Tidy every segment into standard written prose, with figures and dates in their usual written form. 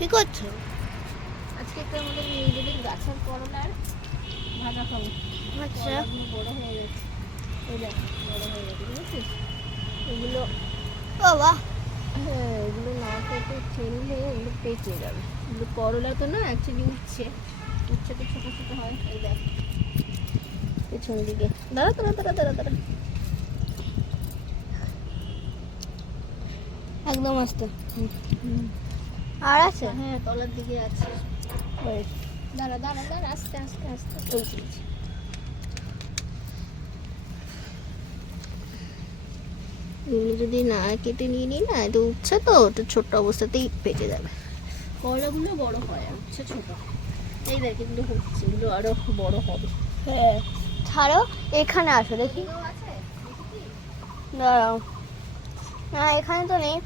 কি করছো? আজকে একটু আমাদের নিজেদের গাছের করলার ভাজা খাবো। আচ্ছা, করলাগুলো বড় হয়ে গেছে, এই দেখ বড় হয়ে গেছে, বুঝেছিস? এগুলো বাবা হ্যাঁ, এগুলো না কেটে ফেললে এগুলো পেকে যাবে। এগুলো করলা তো না, অ্যাকচুয়ালি উচ্ছে তো ছোটো ছোটো হয়। এই দেখ পেছন দিকে, দাঁড়া দাঁড়া দাঁড়া দাঁড়া দাঁড়া, একদম আস্তে। আর আছে? হ্যাঁ তলার দিকে আছে। দাঁড়া দাঁড়া দাঁড়া, আস্তে আস্তে আস্তে চলছে। এগুলো যদি না কেটে নিয়ে নিই না, এটা উচ্ছে তো ওটা ছোট্ট অবস্থাতেই পেকে যাবে। করলাগুলো বড় হয় আর উচ্ছে ছোট। এই দেখ এগুলো হচ্ছে, এগুলো আরো বড় হবে। হ্যাঁ, ছাড়ো, এখানে আসো দেখি। দাঁড়াও, না এখানে তো নেই।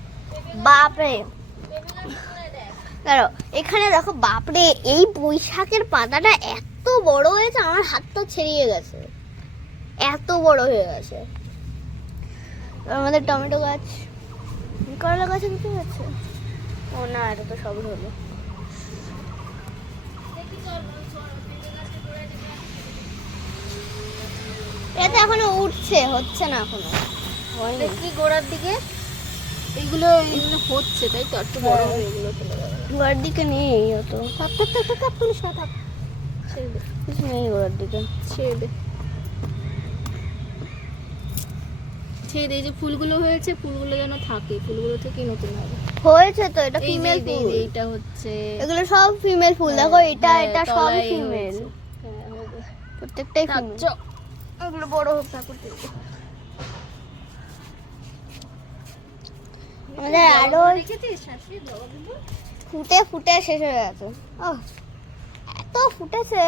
বাপরে, দাঁড়াও, এখানে দেখো। বাপরে, এই পুঁই শাকের পাতাটা এত বড় হয়েছে, আমার হাতটা ছেড়িয়ে গেছে, এত বড় হয়ে গেছে। আমাদের টমেটো গাছ, করলা গাছে দুটো আছে। ও না, এটা তো সবই হলো। এটা তো এখনো উঠছে, হচ্ছে না এখনো, হয়নি। দেখি গোড়ার দিকে এগুলো এগুলো হচ্ছে, তাই তো একটু বড় হবে এগুলো চলে যাবে। গোড়ার দিকে নেই অত, থাক থাক থাক থাক থাক, পুলিশ না থাক, ছেড়ে দে কিছু নেই গোড়ার দিকে। ছেড়ে দে ছেড়ে দে। এই যে ফুলগুলো হয়েছে, ফুলগুলো যেন থাকে, ফুলগুলো থেকেই নতুন হবে। হয়েছে তো, এটা এই যে ফিমেল ফুল। এইটা হচ্ছে, এগুলো সব ফিমেল ফুল, দেখো এটা হ্যাঁ, এটা সব তলায় ফিমেল, হয়েছে। হ্যাঁ, হবে। প্রত্যেকটাই থাক, ফিমেল। চ। এগুলো বড় হোক তারপর দেখবো। আমাদের আরো রেখেছিস সাথে জবা ফুল? ফুটে ফুটে শেষ হয়ে গেছে। ও, এত ফুটেছে।